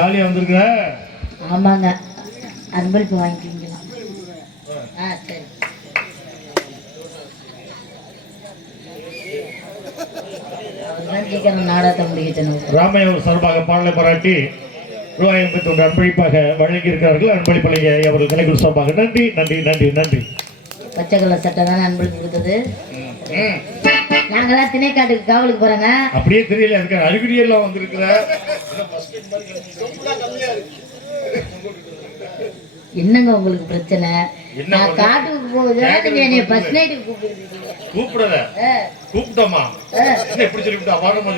ஜாலியா வந்திருக்கிற? ஆமாங்க. அன்பளிப்பு வாங்கிக்கிங்களா ஆ சரி. ராமையவர் சார்பாக பாடலை பாராட்டி ரூபாய் எண்பத்தி ஒன்று அன்பளிப்பாக வழங்கி இருக்கிறார்கள் அன்பளிப்பலைங்க அவர்கள் கலைகள் சார்பாக நன்றி நன்றி நன்றி நன்றி. பச்சை கலர் சட்டை தானே அன்பளிப்பு கொடுத்தது? ம். நாங்களாம் திணைக்காட்டுக்கு காவலுக்கு போறோங்க. அப்படியே தெரியல இருக்க அறிகுறியெல்லாம் வந்திருக்கிற என்னங்க உங்களுக்கு பிரச்சனை? நான்? காட்டுக்கு போகுது நீங்க என்னைய ஃபர்ஸ்ட் நைட்டுக்கு கூப்பிடுறீங்க. கூப்பிடல. கூப்பிட்டோமா. என்ன இப்படி சொல்லிவிட்டா? வாரம்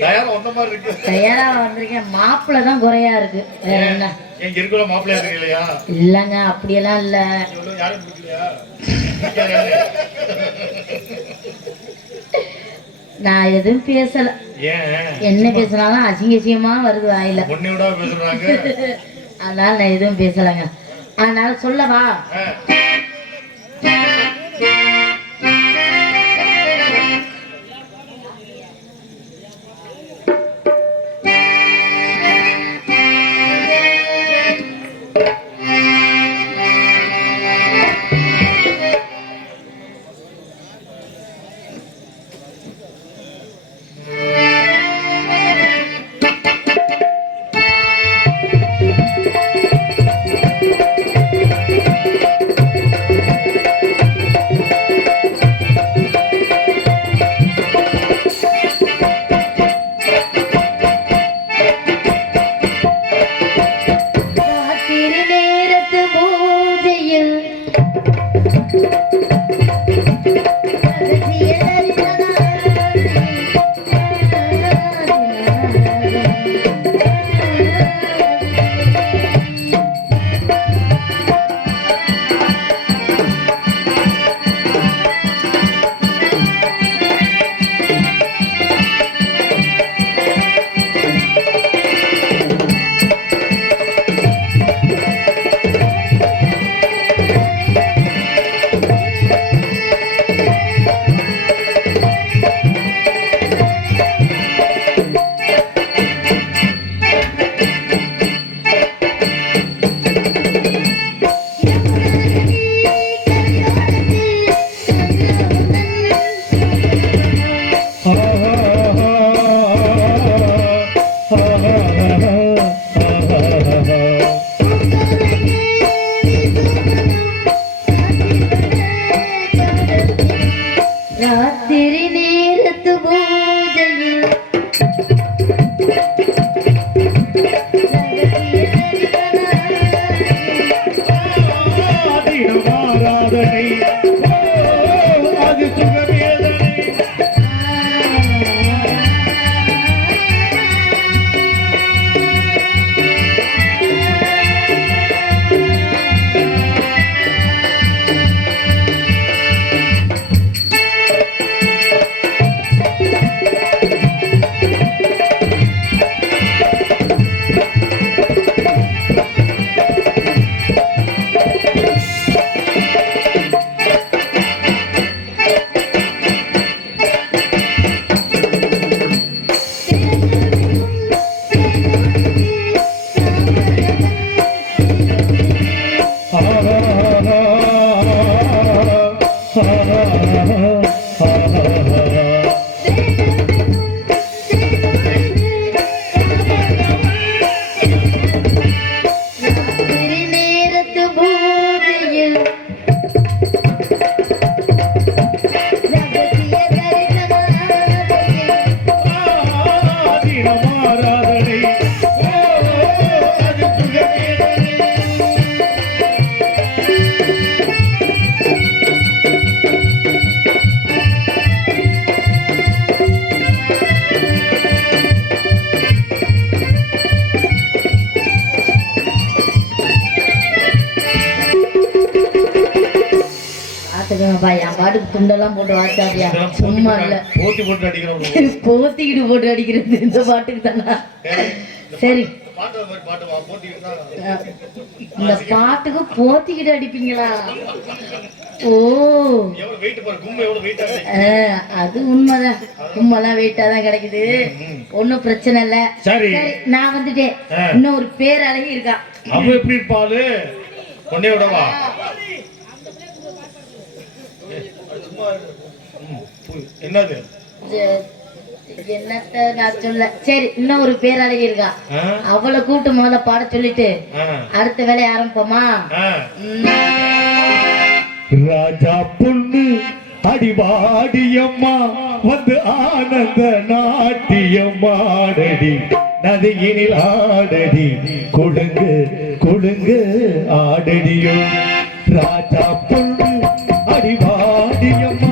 தயாரம் வந்த மாதிரி இருக்கு. தயாரா வந்திருக்கேன். மாப்பிள்ளை தான் குறையா இருக்கு. வேற என்ன? எங்க இருக்கிற மாப்பிள்ளையா தெரியலையா இல்லைங்க அப்படியெல்லாம் இல்ல. யாரும் பிடிக்கலையா? நான் எதுவும் பேசல. என்ன பேசினாலும் அசிங்க அசிங்கமா வருது வாயில. அதனால நான் எதுவும் பேசலைங்க. அதனால சொல்லவா? என் பாட்டுக்கு துண்டெல்லாம் போட்டு சும்மா இல்ல. போட்டு- போட்டி அடிக்கிறோம் போத்திக்கிட்டு போட்டு அடிக்கிறது இந்த பாட்டுக்கு தானா? சரி இந்த பாட்டுக்கு போத்திக்கிட்டு அடிப்பீங்களா? ஓ. அது உண்மைதான். உண்மைலாம் வெயிட்டா தான் கிடைக்குது. ஒன்றும் பிரச்சனை இல்லை. சரி. நான் வந்துட்டேன். இன்னும் ஒரு பேர் அழகி இருக்கா. அவ எப்படி இருப்பாளு? பொண்ணே விடவா? என்னது? ஜ- என்னத்த நான் சொல்ல சரி இன்னும் ஒரு பேர் அழகி இருக்கா? அவளை கூட்டு முதல்ல பாட சொல்லிட்டு அடுத்த வேலையை ஆரம்பிப்போமா. ராஜா பொண்ணு அடிவாடியம்மா வந்து ஆனந்த நாட்டியம்மாடடி நதியினில் ஆடடி. கொடுங்கு கொடுங்கு ஆடடியோ. ராஜா பொண்ணு அடிவாடியம்மா வந்து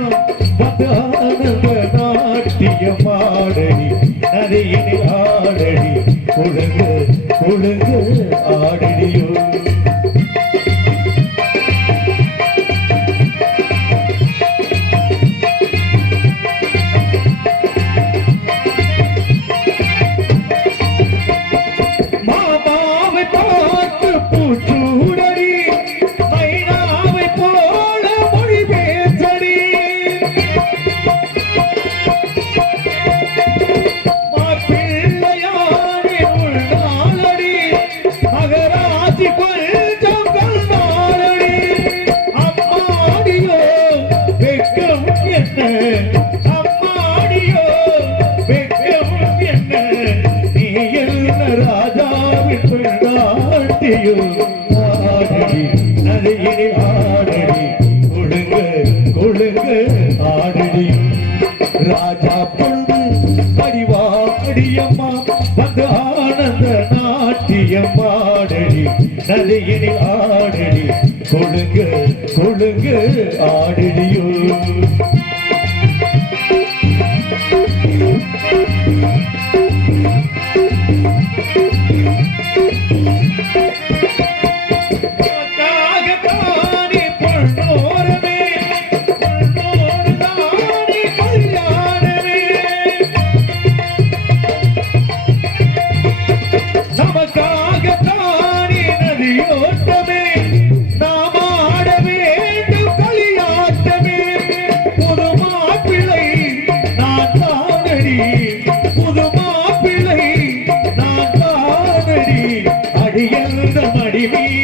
பெண்ணாட்டியோ ஆடடி நதியிலே ஆடடி கொழுங்க கொழுங்க ஆடடி ராஜா பொண்ணு படிவாடியம்மா வந்து ஆனந்த நாட்டியம்மாடடி நதியிலே ஆடடி கொழுங்க கொழுங்க ஆடடியோ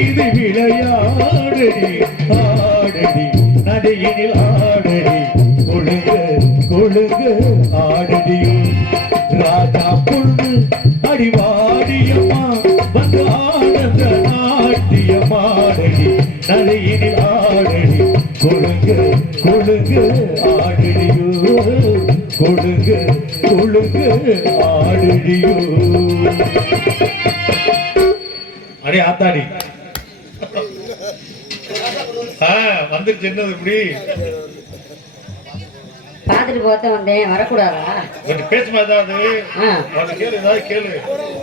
மடி மீது விளையாடடி ஆடடி. நடையினில் ஆடடி. கொழுங்க கொழுங்க ஆடடியும் ராஜா பொண்ணு அடிவாடியம்மா வந்து ஆனந்த நாட்டியமாடடி நடையினில் ஆடடி. கொழுங்க கொழுங்க ஆடடியோ கொழுங்க கொழுங்க ஆடடியோ அடே ஆத்தாடி. ஆ வந்துருச்சு என்னது இப்படி? பார்த்துட்டு போத்த வந்தேன். வரக்கூடாதா? கொஞ்சம் பேசுமா ஏதாவது? கேளு ஏதாவது கேளு.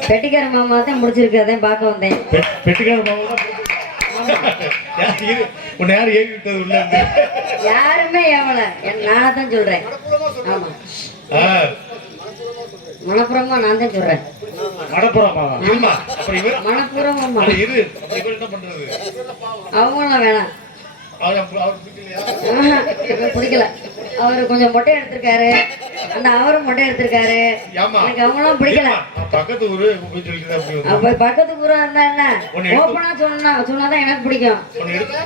பெட்டிக்கார மாமா தான் முடிச்சிருக்கதே பார்க்க வந்தேன். பெட்டிக்கார மாமா தான் யார் இரு உன்னை யார் ஏவி விட்டது உள்ள இருந்து? யாருமே ஏவல. நான் தான் சொல்றேன். ஆமா. ஆ. மனப்புறமா நான் தான் சொல்றேன். இரு. என்ன பண்றது? அவங்களாம் வேணாம். பிடிக்கல. அவரு கொஞ்சம் மொட்டை எடுத்திருக்காரு. அந்த அவரும் மொட்டை எடுத்திருக்காரு. எனக்கு அவங்களாம் பிடிக்கல. பக்கத்து ஊரு அப்ப பக்கத்து பூரா இருந்தா என்ன? ஓப்பனா சொன்னா சொன்னாதான் எனக்கு பிடிக்கும்.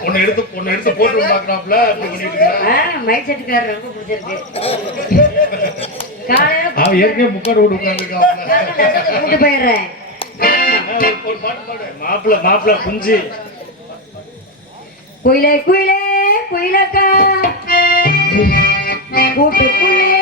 உன்னை எடுத்து உன்னை எடுத்து போட்டு பாக்குறாப்ல அப்படி பண்ணிட்டு இருக்கா ஆ, மைக் செட்டுக்காரர் ரொம்ப பிடிச்சிருக்கு. காலையில அவன் ஏற்கனவே முக்காடு ஓட்டு உட்காந்துருக்காப்ல காலையில லட்சத்தை கூட்டு போயிடுறேன். மாப்பிள்ள மாப்பிள்ள குஞ்சு குயிலே குயிலே குயிலக்கா. கூட்டு குயிலே.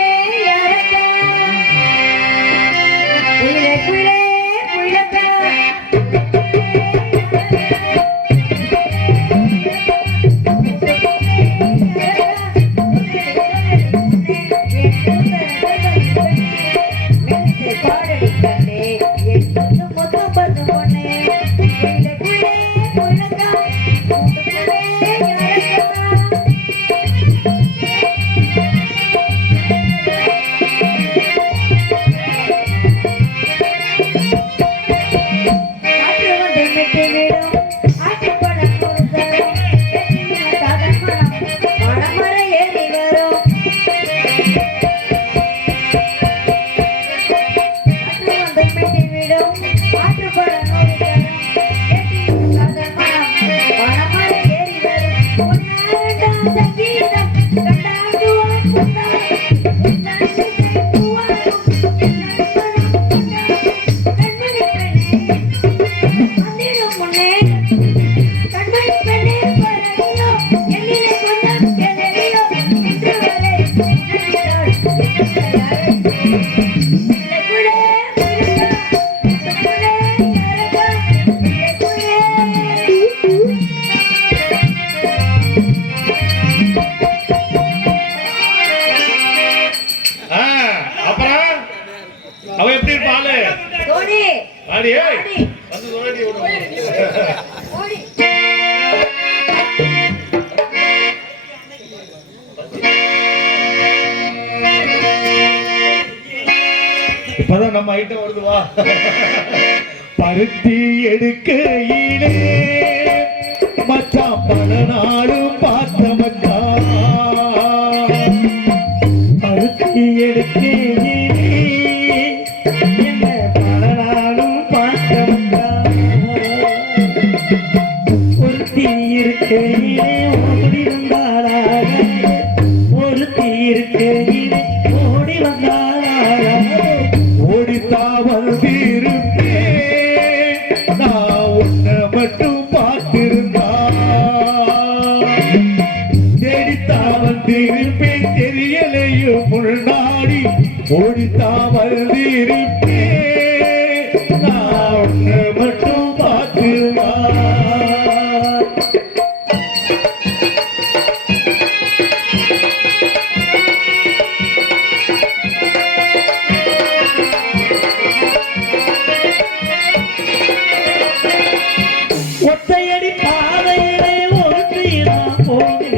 再来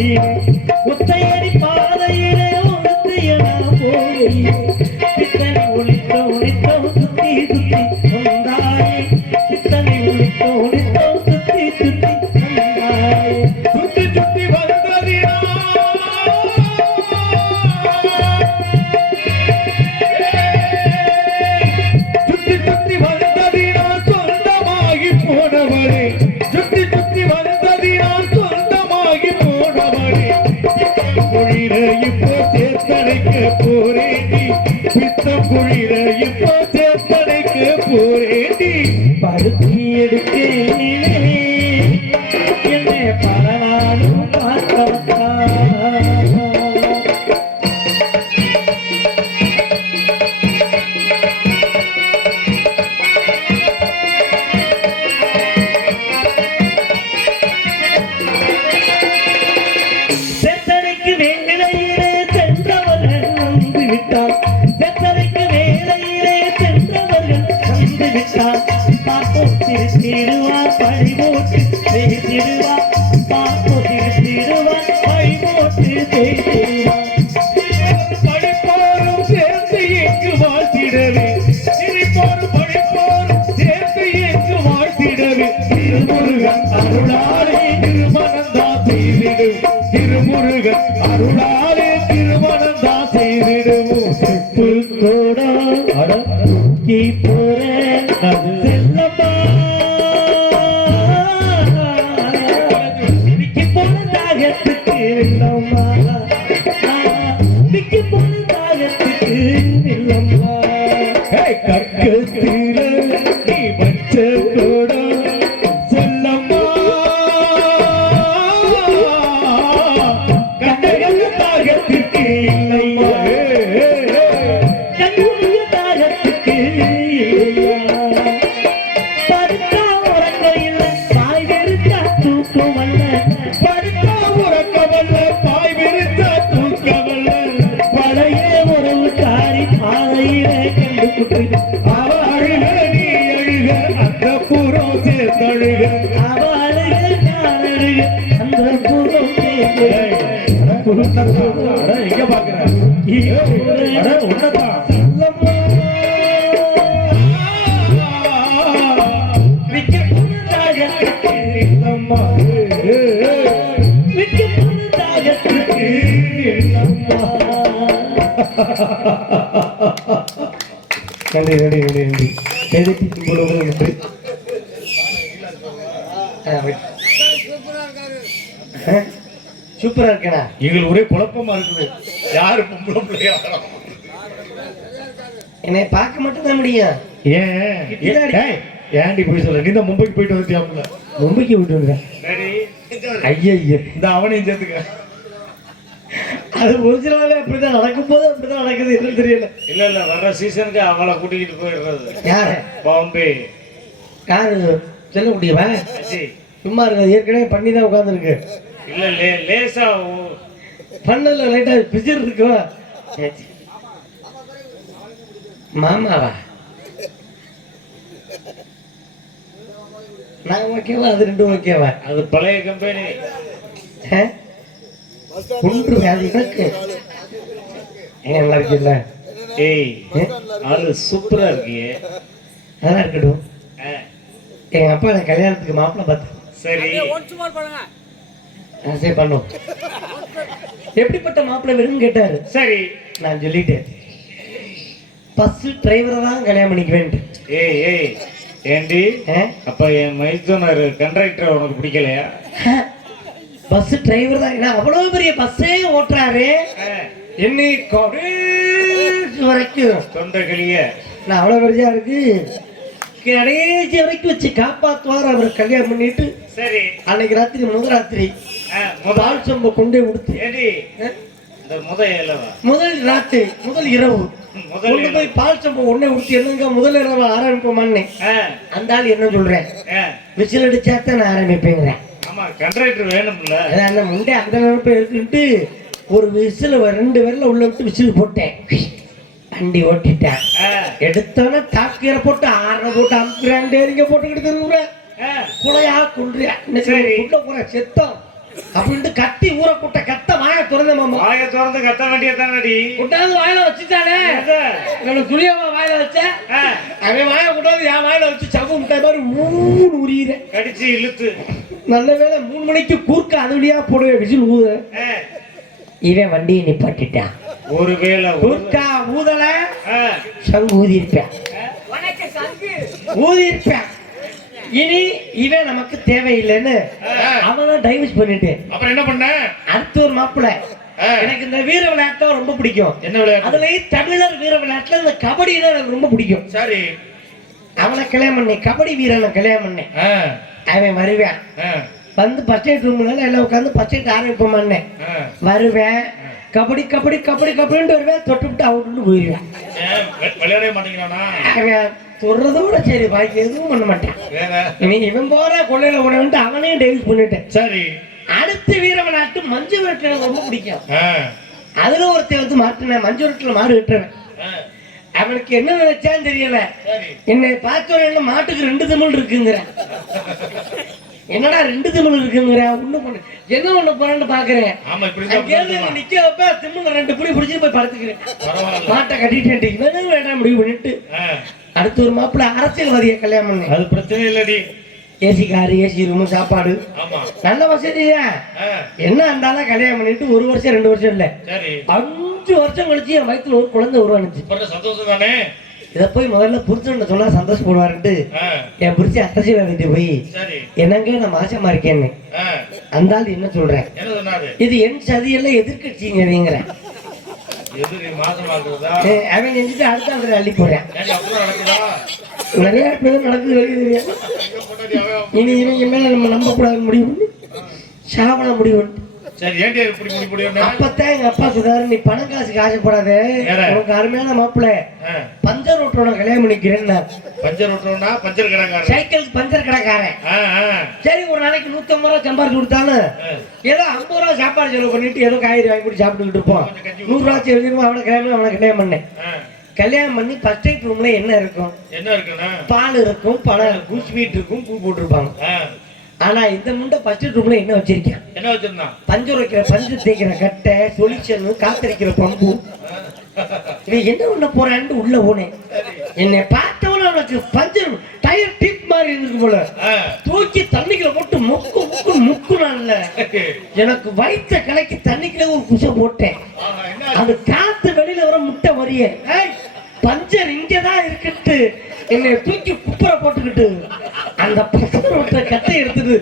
போகிறேன் ஒத்தையடி பாதையிலே ஒருத்தியனா போகிறேன் பித்தனை ஒளித்த ஒளித்த சுத்தி சுத்தி வந்தாயே பித்தனை ஒளித்த ஒளித்த சுத்தி சுத்தி வந்தாயே சுத்தி சுத்தி வந்ததினா சுத்தி சுத்தி வந்ததினால் சொந்தமாகி போனவளே சேர்த்தடைக்க போரேண்டி பித்த குளிர இப்போ திருத்திடுவார் பழைய உறவு காரி பாதையில கண்டு குட்டு அவ அழுக நீ அழுக அந்த புறம் சேர்த்தழுக அவ அழுக நான் அழுக அந்த புறம் சேர்ந்து எங்க பாக்குற. உன்னதான் நன்றி நன்றி நன்றி நன்றி. எதிர்த்து இவ்வளவு நன்றி சூப்பரா இருக்கேனா? எங்களுக்கு ஒரே குழப்பமா இருக்குது. யாரு பொம்பளை பிள்ளையா? என்னை பார்க்க மட்டும் தான் முடியும். ஏன்? ஏன்டி போய் சொல்ல நீ தான் மும்பைக்கு போயிட்டு வந்துட்டியாம்ல மும்பைக்கு விட்டு வந்தேன் ஐயா இந்த அவனையும் சேர்த்துக்க. அது ஒரிஜினலாவே அப்படிதான் நடக்கும்போது அப்படிதான் நடக்குது என்னன்னு தெரியல. இல்ல இல்ல வர்ற சீசனுக்கு அவளை கூட்டிக்கிட்டு போயிடுறது. யாரு? பாம்பே. யாரு? சொல்ல முடியுமா? சும்மா இருக்காது ஏற்கனவே பண்ணி தான் உட்காந்துருக்கு இல்ல லே லேசா பண்ணல லைட்டா பிசிறு இருக்குவா? மாமாவா? நான் ஓகேவா? அது ரெண்டும் ஓகேவா? அது பழைய கம்பெனி ஆ? குன்று ஏங்க நல்லா இருக்குல்ல ஏய் ஆளு சூப்பரா இருக்கியே. நல்லா இருக்கட்டும். எங்க அப்பா எனக்கு கல்யாணத்துக்கு மாப்பிள்ளை பார்த்தேன் சரி. ஆ, சரி பண்ணும் எப்படிப்பட்ட மாப்பிள்ளை வேணும்னு கேட்டாரு. சரி. நான் சொல்லிட்டேன். பஸ் டிரைவரை தான் கல்யாணம் பண்ணிக்குவேன்ட்டு. ஏய் ஏய். ஏண்டி? அப்ப என் மைத்துனர் கண்டக்டர் உனக்கு பிடிக்கலையா? பஸ் டிரைவர் தான் அவ்வளவு பெரிய பஸ்ஸே ஓட்டுறாரு. என்னை கடைசி வரைக்கும். தொண்டை கிளிய நான் அவ்வளவு பெருசா இருக்கு. கடைசி வரைக்கும் வச்சு காப்பாத்துவார். அவர் கல்யாணம் பண்ணிட்டு சரி. அன்னைக்கு ராத்திரி முதல் ராத்திரி முதல் பால் சொம்ப கொண்டே கொடுத்து. முதல் ராத்திரி முதல் இரவு. கொண்டு போய் பால் சொம்ப ஒன்னே கொடுத்து என்னங்க முதல் இரவு ஆரம்பிப்போமான்னு. அந்த ஆள் என்ன சொல்றேன் விசில் அடிச்சா தான் நான் ஆரம்பிப்பேங்கிறேன். அந்த முண்டை அந்த நினைப்பு இருக்குன்ட்டு ஒரு விசில் ரெண்டு பேர்ல உள்ள விட்டு விசில் போட்டேன். வண்டி ஓட்டிட்டேன். எடுத்தோன்னே தாக்கியரை போட்டு ஆற போட்டு அமுக்குறான் டேரிங்க போட்டுக்கிட்டு திரும்புறேன் குலையா குன்றியா. போற செத்தம். அப்படின்ட்டு கத்தி ஊற கூட்ட கத்த வாய திறந்த மாமா. வாயை திறந்து கத்த வேண்டியதானடி கொண்டாந்து வாயில வச்சுட்டானே. என்னோட துணியவா வாயில வச்ச அவன் வாய கொண்டாந்து என் வாயில வச்சு சவு மாதிரி மூணு உரியிறேன் கடிச்சு இழுத்து. நல்ல வேளை மூணு மணிக்கு கூர்க்க அது வழியா போடுவேன் விசில் ஊத. இவன் வண்டியை நிப்பாட்டிட்டான். ஒருவேளை ஒரு- கூர்க்கா ஊதல சங்கு ஊதியிருப்பேன். ஊதியிருப்பேன். இனி இவன் நமக்கு தேவையில்லைன்னு அவன் தான் டைவர்ஸ் பண்ணிட்டு. அப்புறம் என்ன பண்ண? அடுத்த ஒரு மாப்பிள்ளை எனக்கு இந்த வீர விளையாட்டு தான் ரொம்ப பிடிக்கும். என்ன விளையாட்டு? அதுலயும் தமிழர் வீர விளையாட்டுல இந்த கபடி தான் எனக்கு ரொம்ப பிடிக்கும். சரி. அவனை கல்யாணம் பண்ணேன் கபடி வீரனை கல்யாணம் பண்ணேன். ஆ, அவன் வருவேன். வந்து பச்சைட் ரூம்ல எல்லாம் உட்காந்து ஆரம்பிப்போமான்னு ஆ. வருவேன். கபடி கபடி கபடி கபடின்னு வருவேன். தொட்டு விட்டு அவுட்டு போயிடுவேன் விளையாடவே மாட்டேங்கிறானா? அவன் சொல்றதோட சரி பாக்கி எதுவும் பண்ண மாட்டான். இனி இவன் போற கொள்ளையில போனவன்ட்டு அவனையும் டெலிட் பண்ணிட்டேன் சரி. அடுத்த வீர விளையாட்டு மஞ்சு விரட்டு எனக்கு ரொம்ப பிடிக்கும். அதுல ஒருத்தன் வந்து மாட்டினேன் மஞ்சு விரட்டுல மாடு விட்டுறேன் அவனுக்கு என்ன நினைச்சான்னு தெரியல. என்னை பார்த்தோன்னே மாட்டுக்கு ரெண்டு தமிழ் இருக்குங்கிற. என்னடா ரெண்டு தமிழ் இருக்குங்கிற? ஒண்ணு பண்ணு. என்ன ஒண்ணு போறேன்னு பாக்குறேன்? நிக்க வைப்ப திமுக ரெண்டு புடி பிடிச்சி போய் படுத்துக்கிறேன். மாட்டை கட்டிட்டு இவனும் வேண்டாம் முடிவு பண்ணிட்டு? அடுத்து ஒரு மாப்பிள்ள அரசியல்வாதியை கல்யாணம் பண்ணேன் அது பிரச்சனை இல்லடி. ஏசி காரு ஏசி ரூமு சாப்பாடு. நல்ல வசதிதான் ஆ, என்ன இருந்தாலும் கல்யாணம் பண்ணிட்டு ஒரு வருஷம் ரெண்டு வருஷம் இல்ல. அஞ்சு வருஷம் கழிச்சு என் வயித்துல ஒரு குழந்தை உருவானுச்சு. சந்தோஷம் தானே? இதை போய் முதல்ல புருஷன் சொன்னா சந்தோஷப்படுவாருன்ட்டு என் புருஷன் அரசியல்வாதிட்டு போய் சரி. என்னங்க நான் மாசமா இருக்கேன்னு. அந்த ஆள் என்ன சொல்றேன் இது என் சதியெல்லாம் எதிர்கட்சிங்கிறீங்கிறேன் எதிரி மாசமா இருக்குதா ஏய், அவன் செஞ்சுட்டு அடுத்த ஆள் அள்ளி போறேன் நிறைய பேர் நடக்குது இனி இவங்க மேல நம்ம நம்ப கூடாது முடிவு சாவண முடிவு சரி ஏன்டி இப்படி முடி முடியும் அப்பத்தான் எங்க அப்பா சொல்றாரு நீ பணம் காசுக்கு ஆசைப்படாத. உனக்கு அருமையான மாப்பிள்ளை. பஞ்சர் ஓட்டுறவன கல்யாணம் பண்ணிக்கிறேன் பஞ்சர் ஓட்டுறோம்னா பஞ்சர் கடைக்காரன். சைக்கிளுக்கு பஞ்சர் கடைக்காரன். சரி ஒரு நாளைக்கு நூத்தி ஐம்பது ரூபா சம்பாரிச்சு கொடுத்தாலும். ஏதோ ஐம்பது ரூபா சாப்பாடு செலவு பண்ணிட்டு ஏதோ காய்கறி வாங்கி போட்டு சாப்பிட்டுக்கிட்டு இருப்போம். நூறு ரூபா செலவு அவனை கல்யாணம் அவனை கல்யாணம் பண்ணேன். கல்யாணம் பண்ணி ஃபர்ஸ்ட் ரூம்ல என்ன இருக்கும்? என்ன பால் இருக்கும் பழம் இருக்கும் ஸ்வீட் இருக்கும் பூ போட்டிருப்பாங்க. ஆனா இந்த முண்டை ஃபர்ஸ்ட் ரூம்ல என்ன வச்சிருக்கேன் என்ன வச்சிருந்தான் பஞ்சு வைக்கிற பஞ்சு தேய்க்கிற கட்டை சொல்யூஷன் காத்தரிக்கிற பம்பு. இவன் என்ன பண்ண போறான்னு உள்ள போனேன் என்னை பார்த்தவன பஞ்சர் டயர் டிப் மாதிரி இருந்துருக்கு போல. தூக்கி தண்ணிக்குள்ள போட்டு முக்கு முக்கு முக்குனான்ல. எனக்கு வயிற்ற கலக்கி தண்ணிக்குள்ள ஒரு குசை போட்டேன். அது காத்து வெளியில வர முட்டை வரிய. பஞ்சர் இங்கதான் இருக்குட்டு என்னை தூக்கி குப்புற போட்டுக்கிட்டு அந்த பசங்க கட்டை எடுத்துட்டு